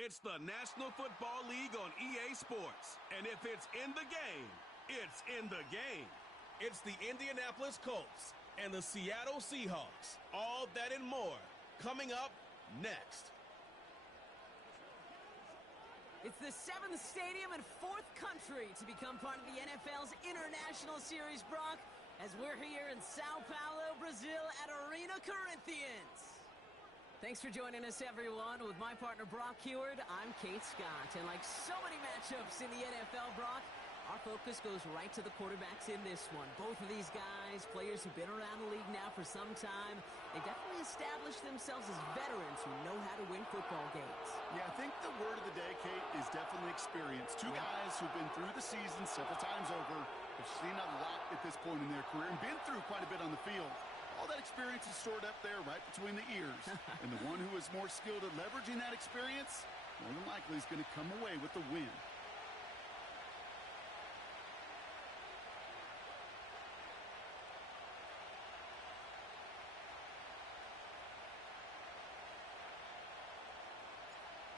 It's the National Football League on EA Sports. And if it's in the game, it's in the game. It's the Indianapolis Colts and the Seattle Seahawks. All that and more coming up next. It's the 7th stadium and 4th country to become part of the NFL's International Series, Brock, as we're here in Sao Paulo, Brazil at Arena Corinthians. Thanks for joining us, everyone. With my partner, Brock Heward, I'm Kate Scott. And like so many matchups in the NFL, Brock, our focus goes right to the quarterbacks in this one. Both of these guys, players who've been around the league now for some time, they definitely established themselves as veterans who know how to win football games. Yeah, I think the word of the day, Kate, is definitely experience. Two guys who've been through the season several times over, have seen a lot at this point in their career, and been through quite a bit on the field. All that experience is stored up there right between the ears. And the one who is more skilled at leveraging that experience, more than likely is going to come away with the win.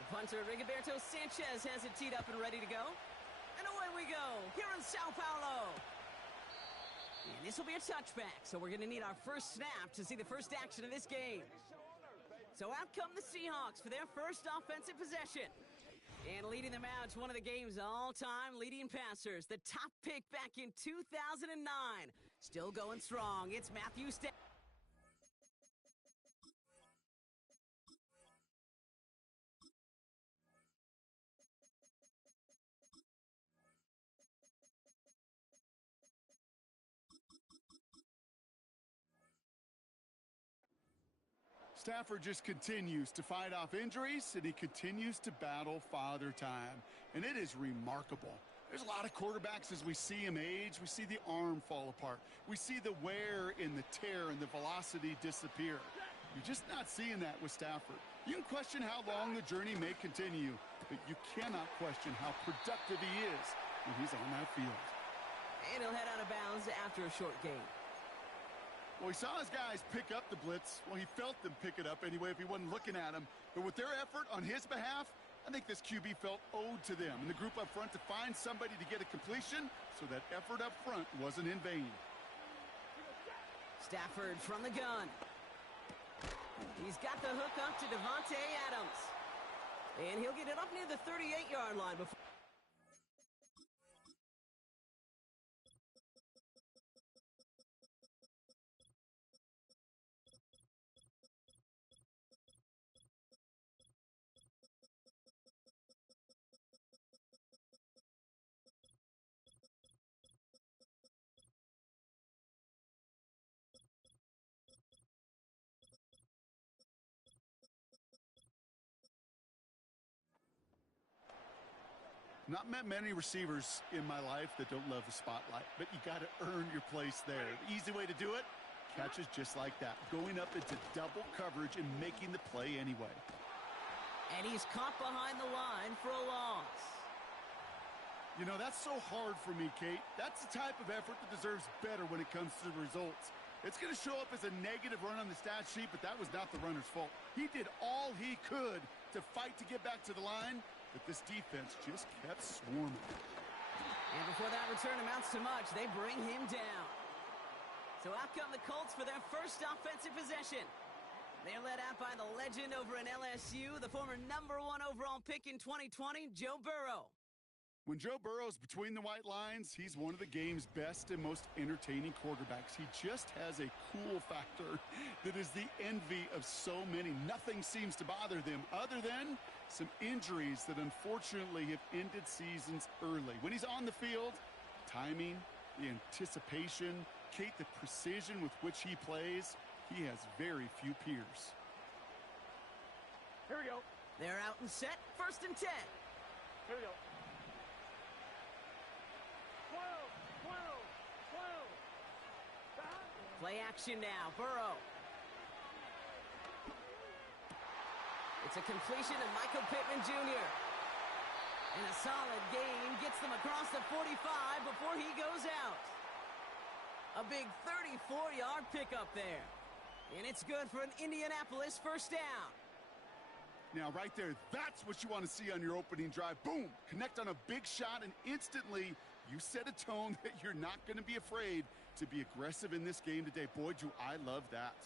The punter, Rigoberto Sanchez, has it teed up and ready to go. And away we go, here in Sao Paulo. And this will be a touchback, so we're going to need our first snap to see the first action of this game. So out come the Seahawks for their first offensive possession. And leading them out to one of the game's all-time leading passers, the top pick back in 2009. Still going strong, it's Matthew Stafford. Stafford just continues to fight off injuries, and he continues to battle father time. And it is remarkable. There's a lot of quarterbacks as we see him age. We see the arm fall apart. We see the wear in the tear and the velocity disappear. You're just not seeing that with Stafford. You can question how long the journey may continue, but you cannot question how productive he is when he's on that field. And he'll head out of bounds after a short gain. Well, he saw his guys pick up the blitz. Well, he felt them pick it up anyway if he wasn't looking at him. But with their effort on his behalf, I think this QB felt owed to them and the group up front to find somebody to get a completion, so that effort up front wasn't in vain. Stafford from the gun. He's got the hook up to Devontae Adams. And he'll get it up near the 38-yard line before. Not met many receivers in my life that don't love the spotlight, but you got to earn your place there. The easy way to do it, catches just like that, going up into double coverage and making the play anyway. And he's caught behind the line for a loss. You know, that's so hard for me, Kate. That's the type of effort that deserves better when it comes to the results. It's going to show up as a negative run on the stat sheet, but that was not the runner's fault. He did all he could to fight to get back to the line, but this defense just kept swarming. And before that return amounts to much, they bring him down. So out come the Colts for their first offensive possession. They're led out by the legend over in LSU, the former #1 overall pick in 2020, Joe Burrow. When Joe Burrow's between the white lines, he's one of the game's best and most entertaining quarterbacks. He just has a cool factor that is the envy of so many. Nothing seems to bother them other than some injuries that unfortunately have ended seasons early. When he's on the field, timing, the anticipation, Kate, the precision with which he plays, he has very few peers. Here we go. They're out and set, 1st and 10. Here we go. 12. Play action now, Burrow. It's a completion to Michael Pittman Jr. And a solid gain gets them across the 45 before he goes out. A big 34-yard pickup there. And it's good for an Indianapolis first down. Now, right there, that's what you want to see on your opening drive. Boom! Connect on a big shot, and instantly you set a tone that you're not going to be afraid to be aggressive in this game today. Boy, do I love that.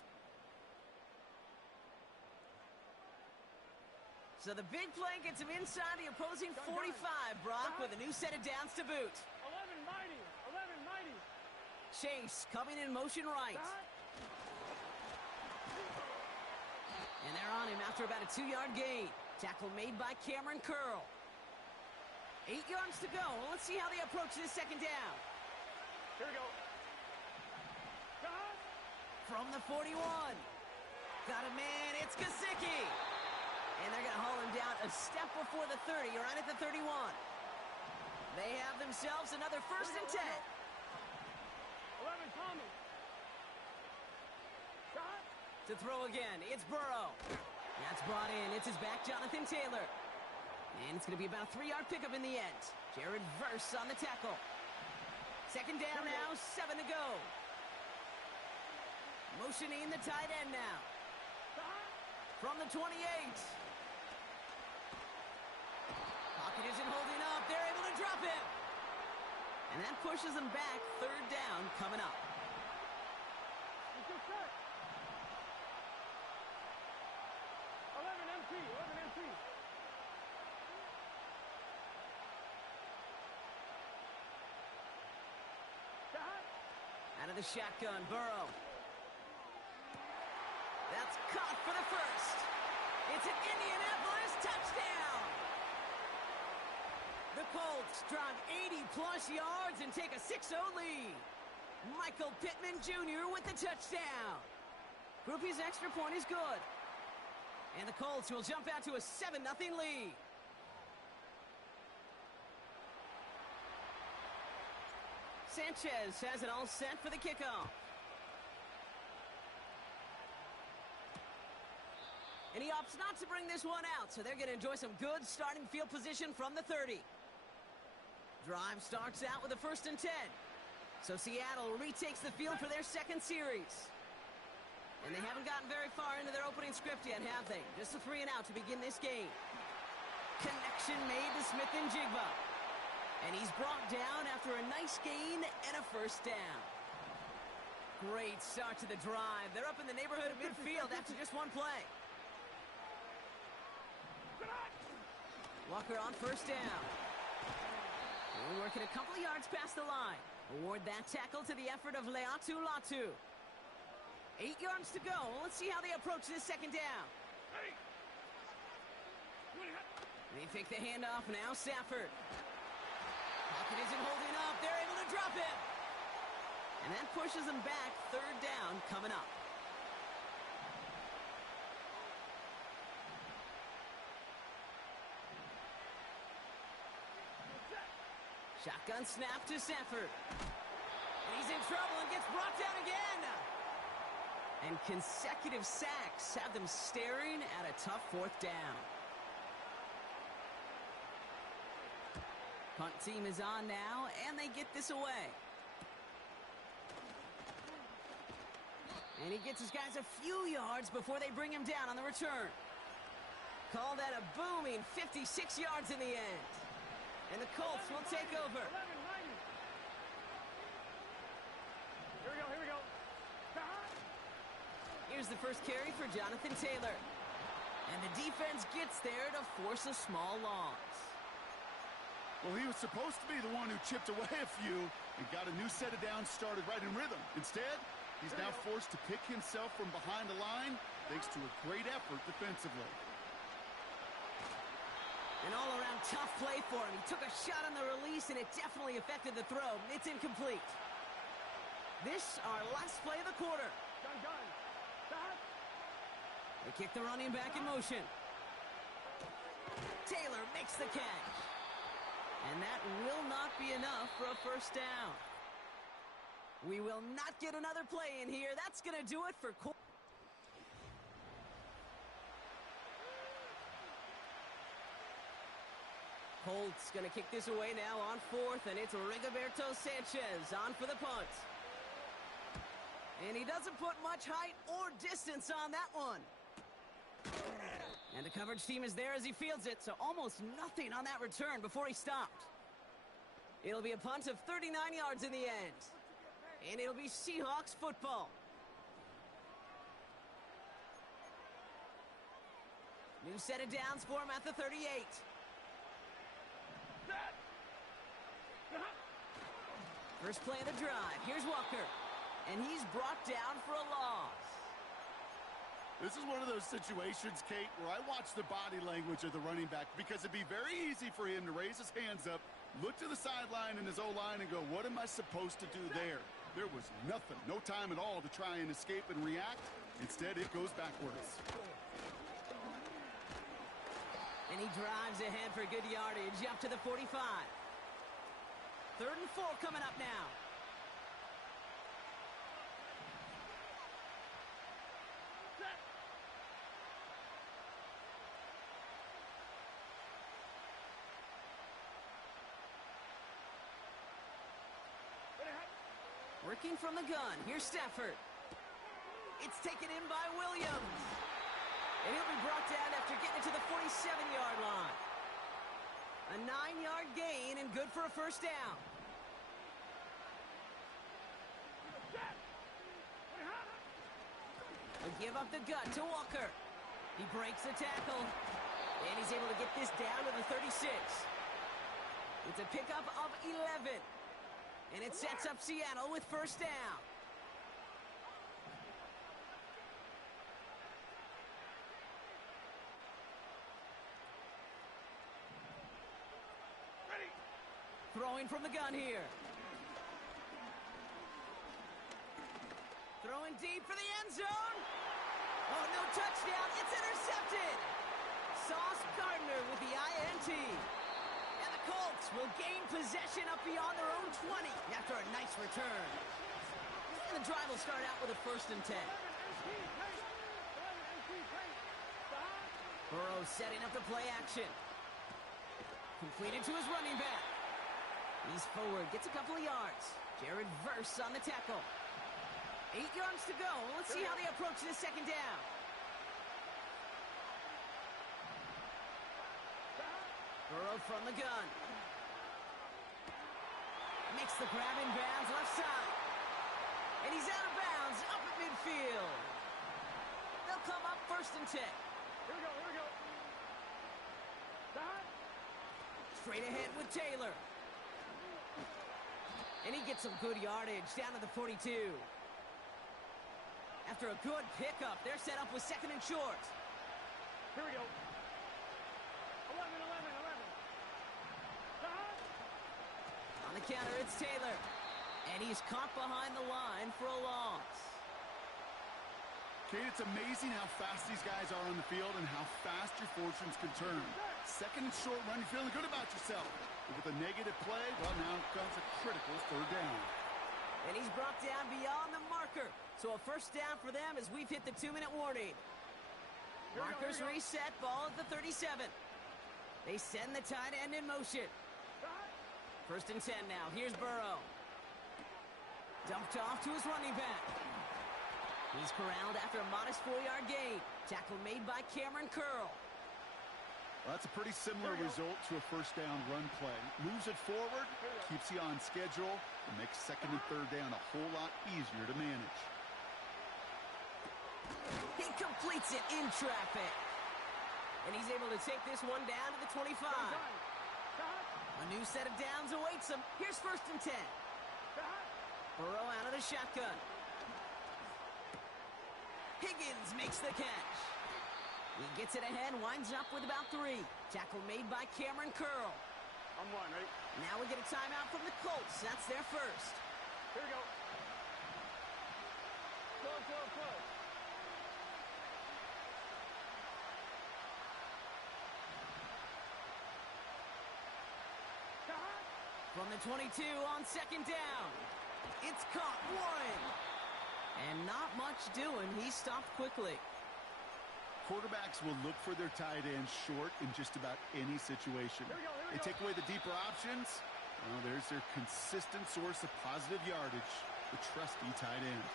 So the big play gets him inside the opposing 45, Brock, with a new set of downs to boot. 11 mighty. 11 mighty. Chase coming in motion right. And they're on him after about a 2-yard gain. Tackle made by Cameron Curl. 8 yards to go. Let's see how they approach this second down. Here we go. From the 41. Got a man. It's Gesicki. And they're going to haul him down a step before the 30, right at the 31. They have themselves another 1st and 10. 11 coming. To throw again, it's Burrow. That's brought in. It's his back, Jonathan Taylor. And it's going to be about a 3-yard pickup in the end. Jared Verse on the tackle. Second down now, 7 to go. Motioning the tight end now. From the 28. Pocket isn't holding up. They're able to drop him. And that pushes them back. 3rd down coming up. 11 MT. Out of the shotgun, Burrow. That's caught for the 1st. It's an Indianapolis touchdown. The Colts drive 80-plus yards and take a 6-0 lead. Michael Pittman Jr. with the touchdown. Groupie's extra point is good. And the Colts will jump out to a 7-0 lead. Sanchez has it all set for the kickoff. And he opts not to bring this one out, so they're going to enjoy some good starting field position from the 30. Drive starts out with a 1st and 10. So Seattle retakes the field for their 2nd series. And they haven't gotten very far into their opening script yet, have they? Just a 3 and out to begin this game. Connection made to Smith and Jigba. And he's brought down after a nice gain and a 1st down. Great start to the drive. They're up in the neighborhood of midfield after just one play. Walker on 1st down. We're working a couple of yards past the line. Award that tackle to the effort of Leatu Latu. 8 yards to go. Let's see how they approach this second down. They fake the handoff now, Stafford. Pocket isn't holding up. They're able to drop him. And that pushes them back. 3rd down coming up. Shotgun snap to Stafford. And he's in trouble and gets brought down again. And consecutive sacks have them staring at a tough 4th down. Punt team is on now, and they get this away. And he gets his guys a few yards before they bring him down on the return. Call that a booming 56 yards in the end. And the Colts will take over. 11 mighty. Here we go. Here's the first carry for Jonathan Taylor. And the defense gets there to force a small loss. Well, he was supposed to be the one who chipped away a few and got a new set of downs started right in rhythm. Instead, he's now forced to pick himself from behind the line thanks to a great effort defensively. An all-around tough play for him. He took a shot on the release, and it definitely affected the throw. It's incomplete. This, our last play of the quarter. Gun. They kick the running back in motion. Taylor makes the catch. And that will not be enough for a 1st down. We will not get another play in here. That's going to do it for Colts. Colts going to kick this away now on 4th, and it's Rigoberto Sanchez on for the punt. And he doesn't put much height or distance on that one. And And the coverage team is there as he fields it, so almost nothing on that return before he stopped. It'll be a punt of 39 yards in the end. And it'll be Seahawks football. New set of downs for him at the 38. First play of the drive. Here's Walker. And he's brought down for a loss. This is one of those situations, Kate, where I watch the body language of the running back because it'd be very easy for him to raise his hands up, look to the sideline in his O-line and go, what am I supposed to do there? There was nothing, no time at all to try and escape and react. Instead, it goes backwards. And he drives ahead for good yardage up to the 45. 3rd and 4 coming up now. Working from the gun. Here's Stafford. It's taken in by Williams. And he'll be brought down after getting it to the 47-yard line. A 9-yard gain and good for a first down. A give up the gut to Walker. He breaks the tackle. And he's able to get this down to the 36. It's a pickup of 11. And it sets up Seattle with first down. Ready. Throwing from the gun here. Throwing deep for the end zone. Oh, no touchdown. It's intercepted. Sauce Gardner with the INT. And the Colts will gain possession up beyond their own 20 after a nice return. And the drive will start out with a 1st and 10. Burrow setting up the play action. Completed to his running back. He's forward, gets a couple of yards. Jared Verse on the tackle. 8 yards to go. Let's see how they approach this second down. Burrow from the gun. Makes the grab in bounds left side. And he's out of bounds up at midfield. They'll come up 1st and 10. Here we go, here we go. Straight ahead with Taylor. And he gets some good yardage down to the 42. After a good pickup, they're set up with 2nd and short. Here we go. 11. On the counter, it's Taylor. And he's caught behind the line for a loss. Kate, it's amazing how fast these guys are on the field and how fast your fortunes can turn. 2nd and short run, you're feeling good about yourself. But with a negative play, well, now comes a critical 3rd down. And he's brought down beyond the marker. So a first down for them as we've hit the 2-minute warning. Markers reset, ball at the 37. They send the tight end in motion. 1st and 10 now. Here's Burrow. Dumped off to his running back. He's corralled after a modest 4-yard gain. Tackle made by Cameron Curl. Well, that's a pretty similar result to a first down run play. Moves it forward, keeps you on schedule, and makes 2nd and 3rd down a whole lot easier to manage. He completes it in traffic. And he's able to take this one down to the 25. A new set of downs awaits him. Here's 1st and 10. Burrow out of the shotgun. Higgins makes the catch. He gets it ahead, winds up with about 3. Tackle made by Cameron Curl. I'm 1, right? Now we get a timeout from the Colts. That's their first. Here we go. Close. From the 22 on 2nd down. It's caught 1. And not much doing. He stopped quickly. Quarterbacks will look for their tight ends short in just about any situation. They take away the deeper options. Well, there's their consistent source of positive yardage, the trusty tight end.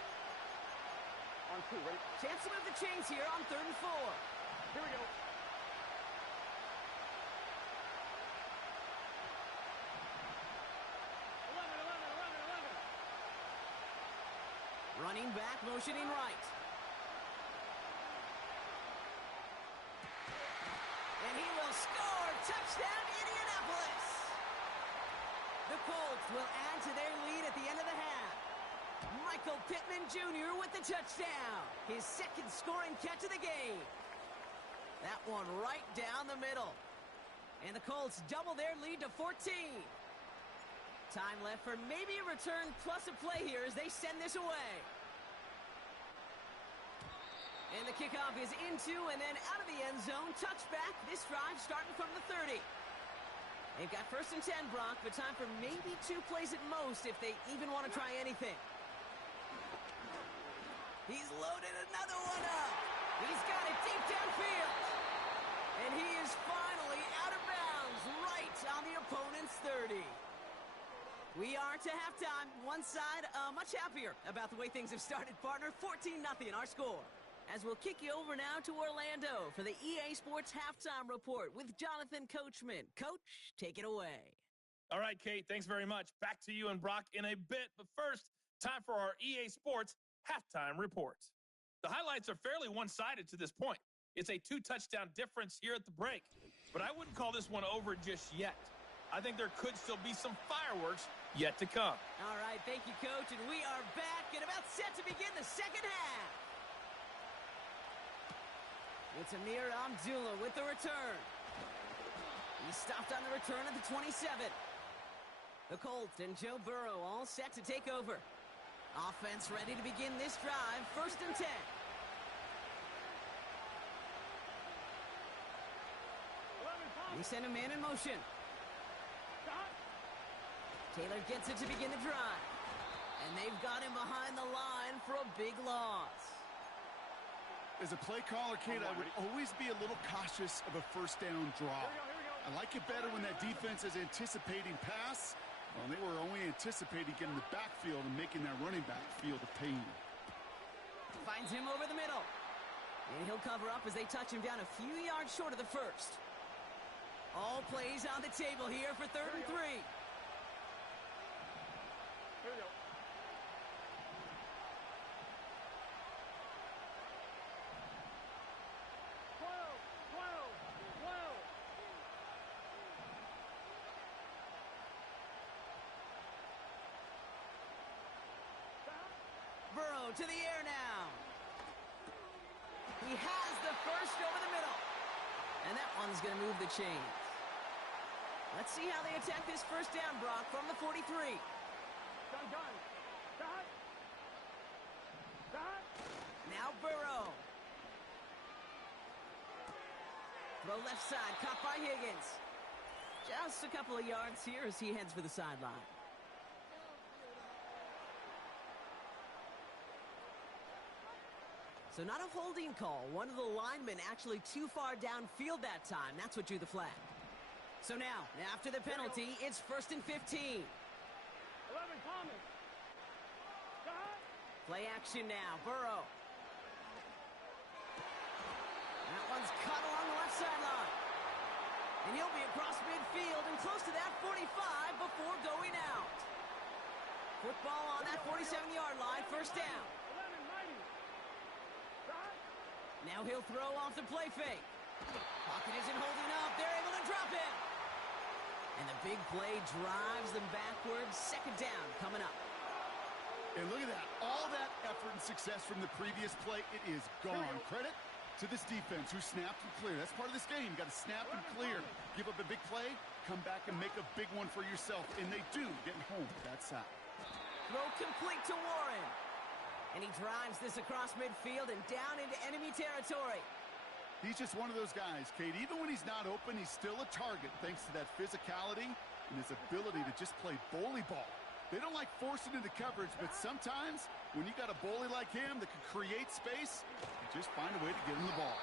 On 2, right? Chance to move the chains here on 3rd and 4. Here we go. Running back, motioning right. And he will score. Touchdown, Indianapolis. The Colts will add to their lead at the end of the half. Michael Pittman Jr. with the touchdown. His second scoring catch of the game. That one right down the middle. And the Colts double their lead to 14. Time left for maybe a return plus a play here as they send this away. And the kickoff is into and then out of the end zone. Touchback. This drive starting from the 30. They've got 1st and 10, Brock, but time for maybe 2 plays at most if they even want to try anything. He's loaded another one up. He's got it deep downfield. And he is finally out of bounds right on the opponent's 30. We are to halftime. One side much happier about the way things have started, partner. 14-0 our score. As we'll kick you over now to Orlando for the EA Sports Halftime Report with Jonathan Coachman. Coach, take it away. All right, Kate, thanks very much. Back to you and Brock in a bit. But first, time for our EA Sports Halftime Report. The highlights are fairly one-sided to this point. It's a 2-touchdown difference here at the break. But I wouldn't call this one over just yet. I think there could still be some fireworks yet to come. All right, thank you, Coach. And we are back and about set to begin the second half. It's Amir Abdullah with the return. He stopped on the return at the 27. The Colts and Joe Burrow all set to take over. Offense ready to begin this drive. 1st and 10. They send a man in motion. Taylor gets it to begin the drive. And they've got him behind the line for a big loss. As a play caller, Kate, I would always be a little cautious of a 1st down draw. I like it better when that defense is anticipating pass. Well, they were only anticipating getting the backfield and making that running back feel the pain. Finds him over the middle. And he'll cover up as they touch him down a few yards short of the 1st. All plays on the table here for 3rd and 3. Here we go. Burrow to the air now. He has the first over the middle. And that one's going to move the chains. Let's see how they attack this 1st down, Brock, from the 43. Now Burrow. Throw left side, caught by Higgins. Just a couple of yards here as he heads for the sideline. So not a holding call. One of the linemen actually too far downfield that time. That's what drew the flag. So now, after the penalty, it's 1st and 15. 11, Thomas. Play action now. Burrow. That one's cut along the left sideline. And he'll be across midfield and close to that 45 before going out. Football on that 47-yard line. 1st down. Now he'll throw off the play fake. Pocket isn't holding up. They're able to drop him. And the big play drives them backwards. 2nd down coming up. And look at that. All that effort and success from the previous play, it is gone. Credit to this defense who snapped and cleared. That's part of this game. You got to snap and clear. Give up a big play, come back and make a big one for yourself. And they do, getting home with that sack. Throw complete to Warren. And he drives this across midfield and down into enemy territory. He's just one of those guys, Kate. Even when he's not open, he's still a target thanks to that physicality and his ability to just play bully ball. They don't like forcing into coverage, but sometimes when you got a bully like him that can create space, you just find a way to get him the ball.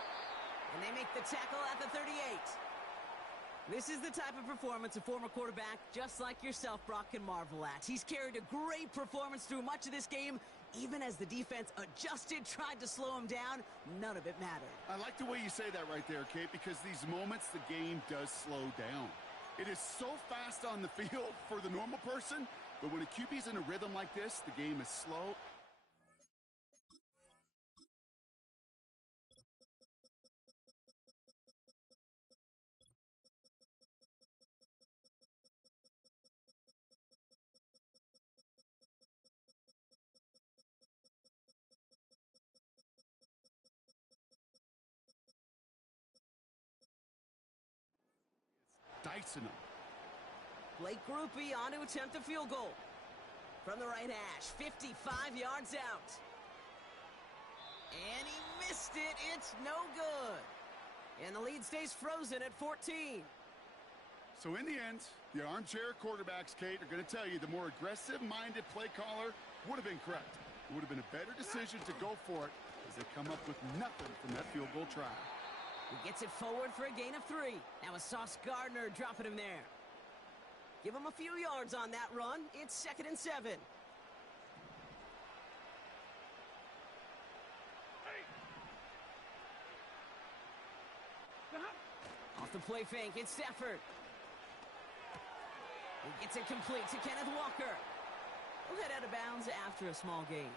And they make the tackle at the 38. This is the type of performance a former quarterback just like yourself, Brock, can marvel at. He's carried a great performance through much of this game. Even as the defense adjusted, tried to slow him down, none of it mattered. I like the way you say that right there, Kate, because these moments the game does slow down. It is so fast on the field for the normal person, but when a QB's in a rhythm like this, the game is slow. blitzing them. Blake Groupie on to attempt the field goal. From the right hash, 55 yards out. And he missed it. It's no good. And the lead stays frozen at 14. So in the end, the armchair quarterbacks, Kate, are going to tell you the more aggressive-minded play caller would have been correct. It would have been a better decision to go for it as they come up with nothing from that field goal try. He gets it forward for a gain of 3. Now a Sauce Gardner dropping him there. Give him a few yards on that run. It's 2nd and 7. Off the play fake, it's Stafford. He gets it complete to Kenneth Walker. He'll head out of bounds after a small gain.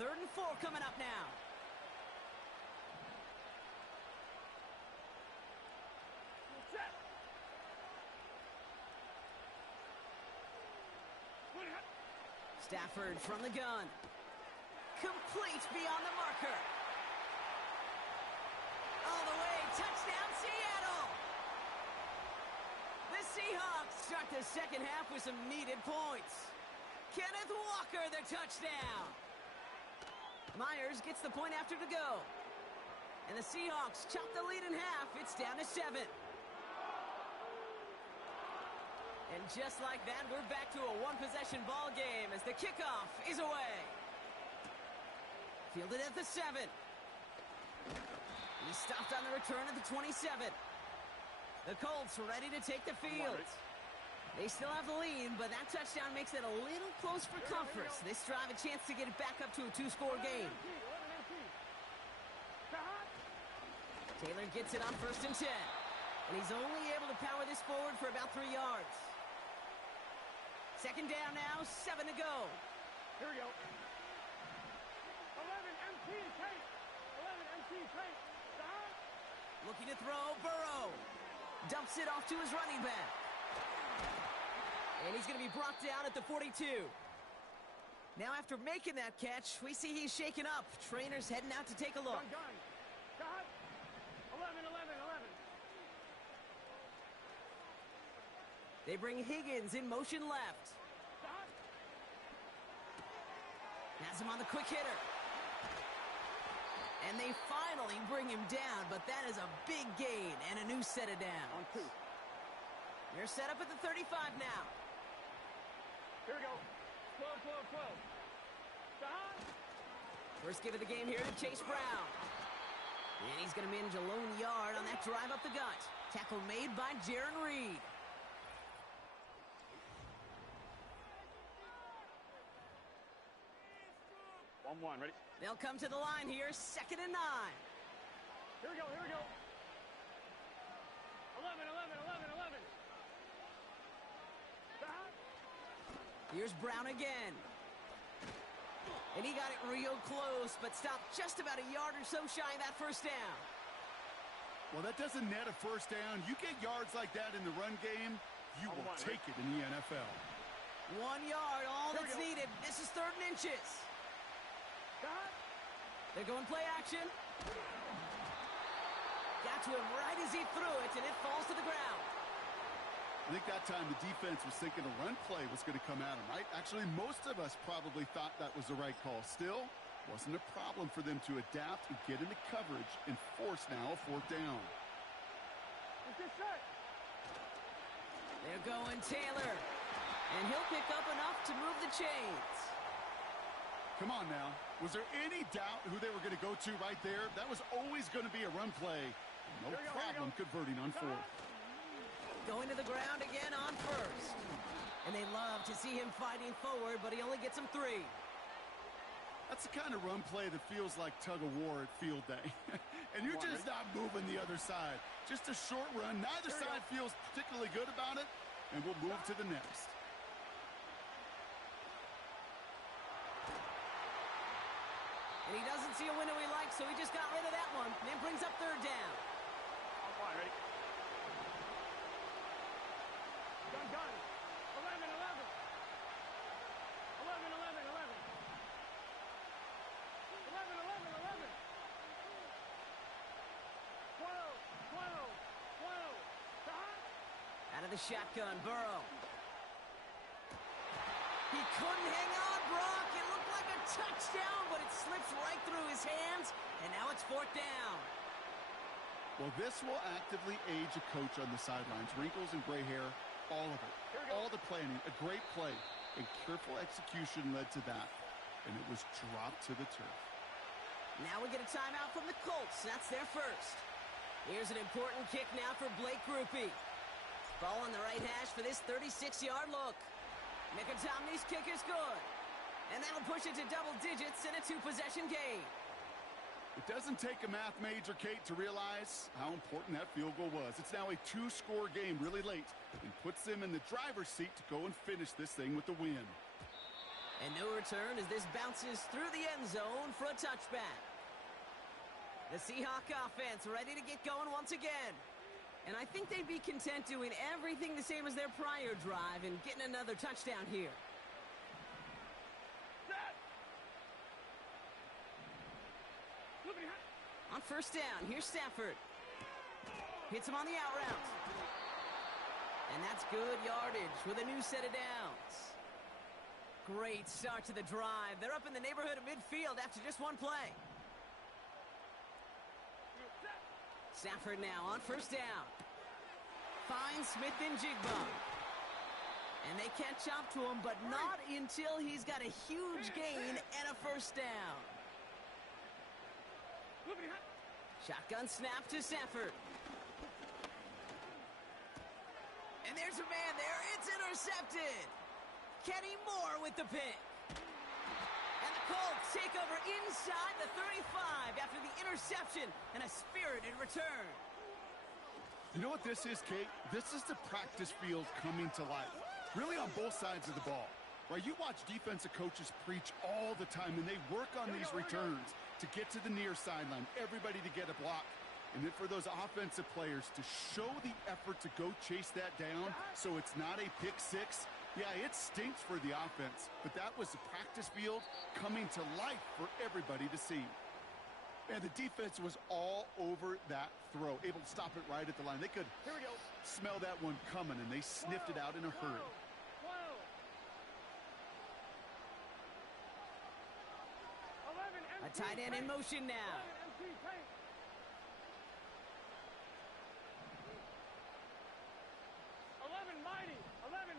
3rd and 4 coming up now. Stafford from the gun. Complete beyond the marker. All the way, touchdown Seattle! The Seahawks start the second half with some needed points. Kenneth Walker, the touchdown! Myers gets the point after to go. And the Seahawks chop the lead in half. It's down to 7. And just like that, we're back to a one-possession ball game as the kickoff is away. Fielded at the 7. He stopped on the return at the 27. The Colts ready to take the field. They still have the lead, but that touchdown makes it a little close for comfort. This drive a chance to get it back up to a 2-score game. Taylor gets it on 1st and 10. And he's only able to power this forward for about 3 yards. 2nd down now, 7 to go. Here we go. 11 MT tight. 11 MT tight. Looking to throw, Burrow. Dumps it off to his running back. And he's going to be brought down at the 42. Now after making that catch, we see he's shaken up. Trainer's heading out to take a look. Gun. Got 11. They bring Higgins in motion left. Has him on the quick hitter. And they finally bring him down, but that is a big gain and a new set of downs. On 2. They're set up at the 35 now. Here we go. 12. First give of the game here to Chase Brown. And he's going to manage a lone yard on that drive up the gut. Tackle made by Jaron Reed. One, ready? They'll come to the line here, 2nd and 9. Here we go. 11. Here's Brown again. And he got it real close, but stopped just about a yard or so shy of that 1st down. Well, that doesn't net a 1st down. You get yards like that in the run game, you will take it in the NFL. 1 yard, all that's needed. This is 3rd and inches. They're going play action. Got to him right as he threw it, and it falls to the ground. I think that time the defense was thinking a run play was going to come at him, right? Actually, most of us probably thought that was the right call. Still, wasn't a problem for them to adapt and get into coverage and force now a 4th down. They're going Taylor, and he'll pick up enough to move the chains. Come on now. Was there any doubt who they were going to go to right there? That was always going to be a run play. No problem converting on 4th. Going to the ground again on 1st. And they love to see him fighting forward, but he only gets him 3. That's the kind of run play that feels like tug-of-war at field day. And you're just not moving the other side. Just a short run. Neither side feels particularly good about it. And we'll move to the next. And he doesn't see a window he likes, so he just got rid of that one. And it brings up 3rd down. On 1, ready? Gun. 11. 12. Out of the shotgun, Burrow. He couldn't hang on, Brock. It looked like a touchdown, but it slips right through his hands, and now it's 4th down. Well, this will actively age a coach on the sidelines. Wrinkles and gray hair, all of it. All the planning, a great play, and careful execution led to that. And it was dropped to the turf. Now we get a timeout from the Colts. That's their first. Here's an important kick now for Blake Grupe. Ball on the right hash for this 36-yard look. Mickey kick is good. And that'll push it to double digits in a 2-possession game. It doesn't take a math major, Kate, to realize how important that field goal was. It's now a 2-score game really late and puts them in the driver's seat to go and finish this thing with the win. And no return as this bounces through the end zone for a touchback. The Seahawk offense ready to get going once again. And I think they'd be content doing everything the same as their prior drive and getting another touchdown here. On 1st down, here's Stafford. Hits him on the out route. And that's good yardage with a new set of downs. Great start to the drive. They're up in the neighborhood of midfield after just one play. Stafford now on 1st down. Finds Smith and Jigba. And they catch up to him, but not until he's got a huge gain and a 1st down. Shotgun snap to Stafford. And there's a man there. It's intercepted. Kenny Moore with the pick. And the Colts take over inside the 35 after the interception and a spirited return. You know what this is, Kate? This is the practice field coming to life. Really on both sides of the ball. Right? You watch defensive coaches preach all the time, and they work on these returns to get to the near sideline, everybody to get a block. And then for those offensive players to show the effort to go chase that down so it's not a pick six. Yeah, it stinks for the offense, but that was the practice field coming to life for everybody to see. And the defense was all over that throw, able to stop it right at the line. They could smell that one coming, and they sniffed it out in a hurry. A tight end in motion now. 11 mighty. 11.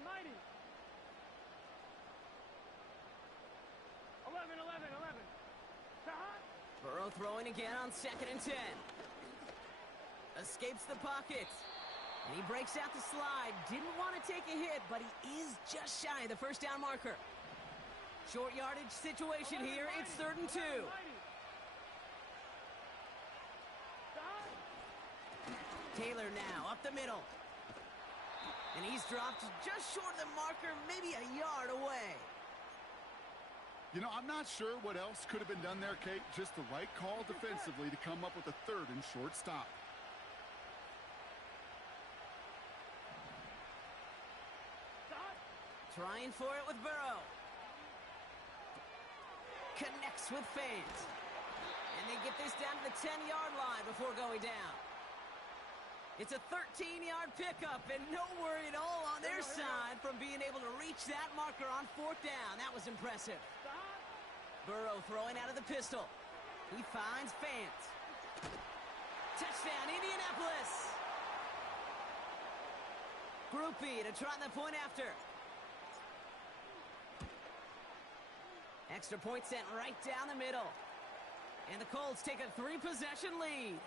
Burrow throwing again on 2nd and 10. Escapes the pocket. And he breaks out the slide. Didn't want to take a hit, but he is just shy of the 1st down marker. Short yardage situation here. It's 3rd and 2. Taylor now up the middle. And he's dropped just short of the marker, maybe a yard away. You know, I'm not sure what else could have been done there, Kate. Just the right call defensively to come up with a 3rd and short stop. Trying for it with Burrow. Connects with Fant. And they get this down to the 10-yard line before going down. It's a 13-yard pickup, and no worry at all on their side from being able to reach that marker on 4th down. That was impressive. Burrow throwing out of the pistol. He finds Fant. Touchdown, Indianapolis. Grupe to try the point after. Extra point sent right down the middle. And the Colts take a 3-possession lead.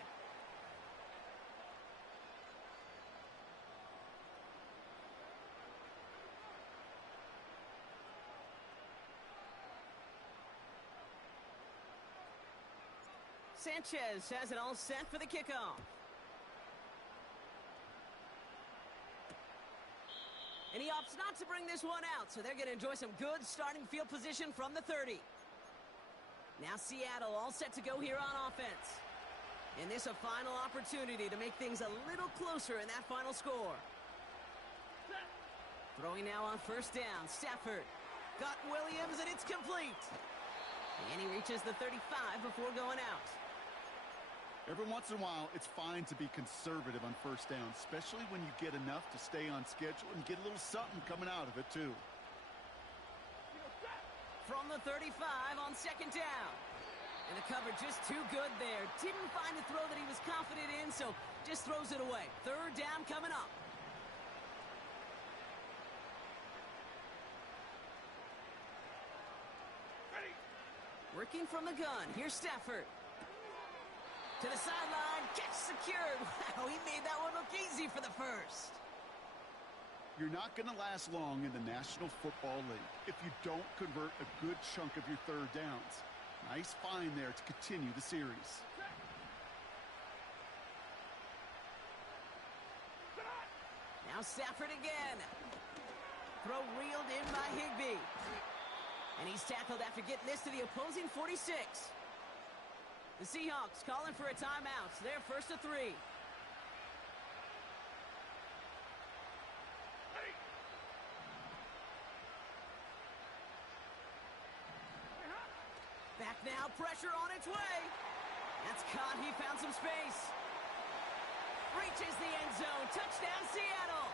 Sanchez has it all set for the kickoff. And he opts not to bring this one out, so they're going to enjoy some good starting field position from the 30. Now Seattle all set to go here on offense. And this a final opportunity to make things a little closer in that final score. Throwing now on 1st down, Stafford. Got Williams, and it's complete. And he reaches the 35 before going out. Every once in a while, it's fine to be conservative on first down, especially when you get enough to stay on schedule and get a little something coming out of it, too. From the 35 on second down. And the cover just too good there. Didn't find a throw that he was confident in, so just throws it away. Third down coming up. Ready. Working from the gun. Here's Stafford. To the sideline. Catch secured. Wow, he made that one look easy for the first. You're not going to last long in the National Football League if you don't convert a good chunk of your third downs. Nice find there to continue the series. Now Stafford again. Throw reeled in by Higbee. And he's tackled after getting this to the opposing 46. The Seahawks calling for a timeout. They're first to 3. Back now, pressure on its way. That's caught. He found some space. Reaches the end zone. Touchdown, Seattle.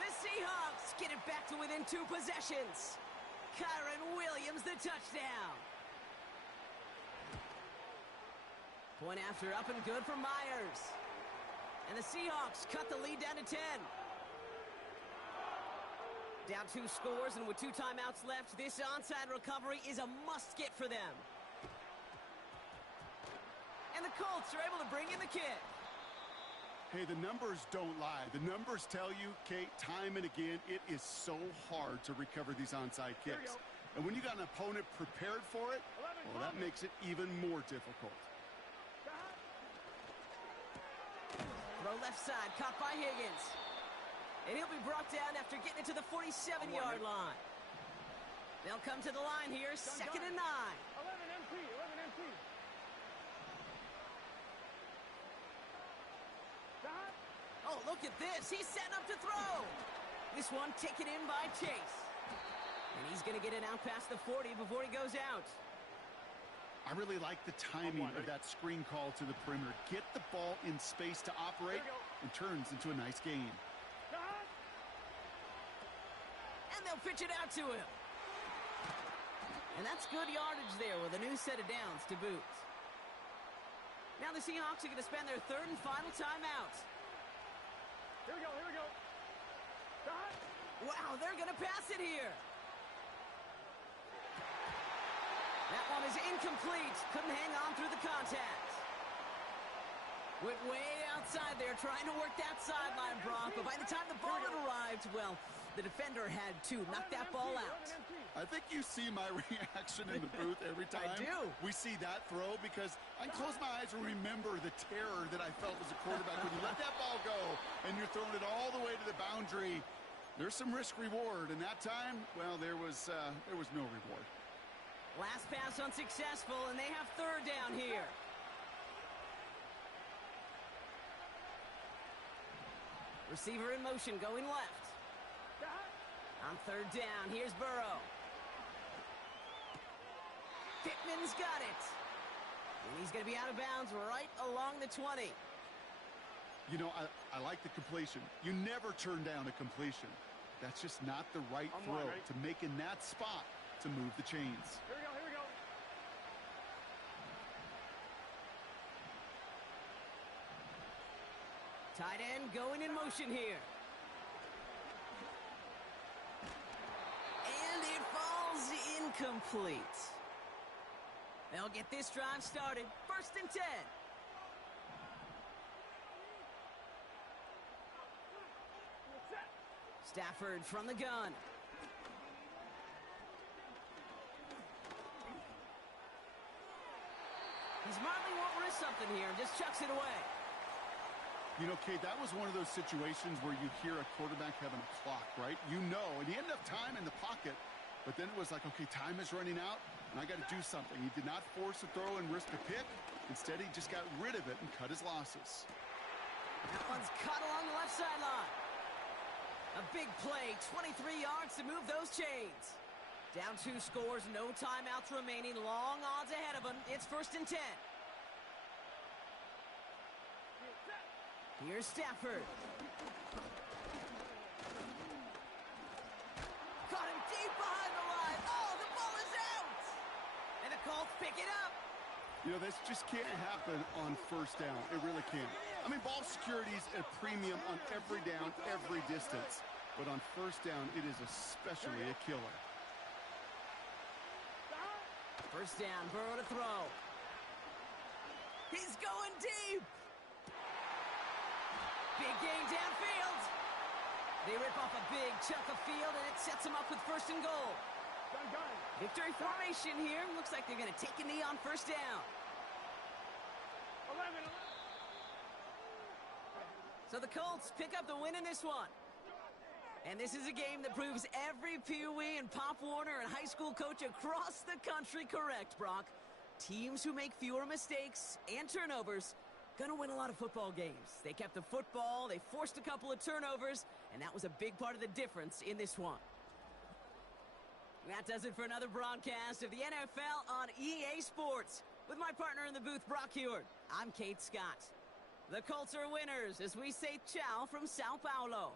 The Seahawks get it back to within 2 possessions. Kyron Williams, the touchdown. Point after, up and good for Myers. And the Seahawks cut the lead down to 10. Down 2 scores, and with 2 timeouts left, this onside recovery is a must-get for them. And the Colts are able to bring in the kick. Hey, the numbers don't lie. The numbers tell you, Kate, time and again, it is so hard to recover these onside kicks. And when you got an opponent prepared for it, well, that makes it even more difficult. Throw left side, caught by Higgins. And he'll be brought down after getting it to the 47-yard line. They'll come to the line here, second and 9. 11 MT, 11 MT. Oh, look at this. He's setting up to throw. This one taken in by Chase. And he's going to get it out past the 40 before he goes out. I really like the timing of that screen call to the perimeter. Get the ball in space to operate and turns into a nice gain. And they'll pitch it out to him. And that's good yardage there with a new set of downs to boot. Now the Seahawks are going to spend their third and final timeout. Here we go, here we go. Wow, they're going to pass it here. That one is incomplete. Couldn't hang on through the contact. Went way outside there trying to work that sideline, Brock. But by the time the ball had arrived, well, the defender had to knock that ball out. I think you see my reaction in the booth every time I do. we see that throw, because I can close my eyes and remember the terror that I felt as a quarterback when you let that ball go and you're throwing it all the way to the boundary. There's some risk reward, and that time, well, there was no reward. Last pass unsuccessful, and they have third down here. Receiver in motion, going left. On third down, here's Burrow. Pittman's got it. And he's going to be out of bounds right along the 20. You know, I like the completion. You never turn down a completion. That's just not the right throw to make in that spot to move the chains. Here we go, here we go. Tight end going in motion here. And it falls incomplete. They'll get this drive started. First and 10. Stafford from the gun. He smartly won't risk something here and just chucks it away. You know, Kate, that was one of those situations where you hear a quarterback having a clock, right? You know, and he had enough time in the pocket, but then it was like, okay, time is running out, and I got to do something. He did not force a throw and risk a pick. Instead, he just got rid of it and cut his losses. That one's cut along the left sideline. A big play, 23 yards to move those chains. Down 2 scores, no timeouts remaining, long odds ahead of him. It's first and 10. Here's Stafford. Caught him deep behind the line. Oh, the ball is out! And the Colts pick it up. You know, this just can't happen on first down. It really can't. I mean, ball security is a premium on every down, every distance. But on first down, it is especially a killer. First down, Burrow to throw. He's going deep. Big gain downfield. They rip off a big chunk of field, and it sets them up with first and goal. Victory formation here. Looks like they're going to take a knee on first down. 11. So the Colts pick up the win in this one. And this is a game that proves every Pee Wee and Pop Warner and high school coach across the country correct, Brock. Teams who make fewer mistakes and turnovers gonna win a lot of football games. They kept the football, they forced a couple of turnovers, and that was a big part of the difference in this one. That does it for another broadcast of the NFL on EA Sports. With my partner in the booth, Brock Heward, I'm Kate Scott. The Colts are winners as we say ciao from Sao Paulo.